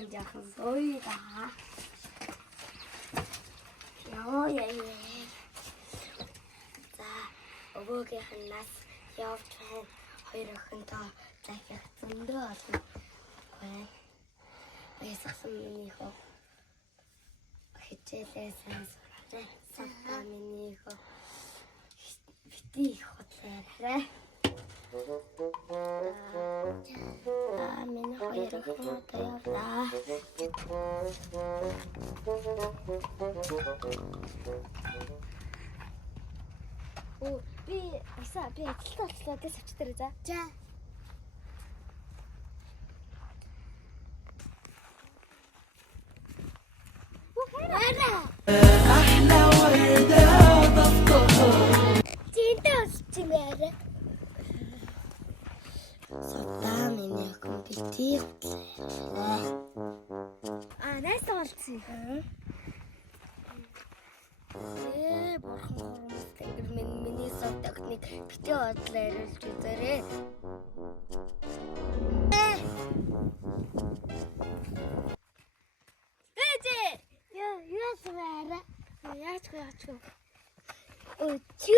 Өвөө яхан сойда. Яа. За өвөөгийн нас явж байна. Хоёр охинтой захих зөндөө олон байна. Баясгсан миний хөө. Хичээлээ сайн сураарай. Сатаа миний хөө. Бити их хотлаарай. Миний хоёр охинтой явлаа. Би ажилтаа гэж авчдээ за. За. أحلى وردة بفطر تيتوس تمارة صدام إنكم بتيغ أنا سولتي бурхан хормсдаг миний содогныг битээ бодлоо яриулж үзээрэй. Яачгүй. Чи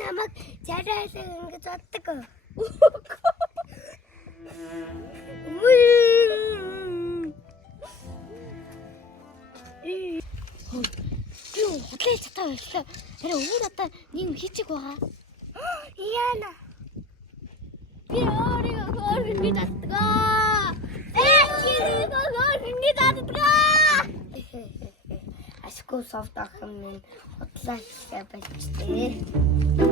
намайг жараалаа ингэж боддог. Хотлоо цатаа боллоо. Арай өөр одоо нэг хийчих байгаа. Яана. Би өөрийгөө татгаа. Ашгүй софт ах минь хотлоо хийсэ болчихдээ.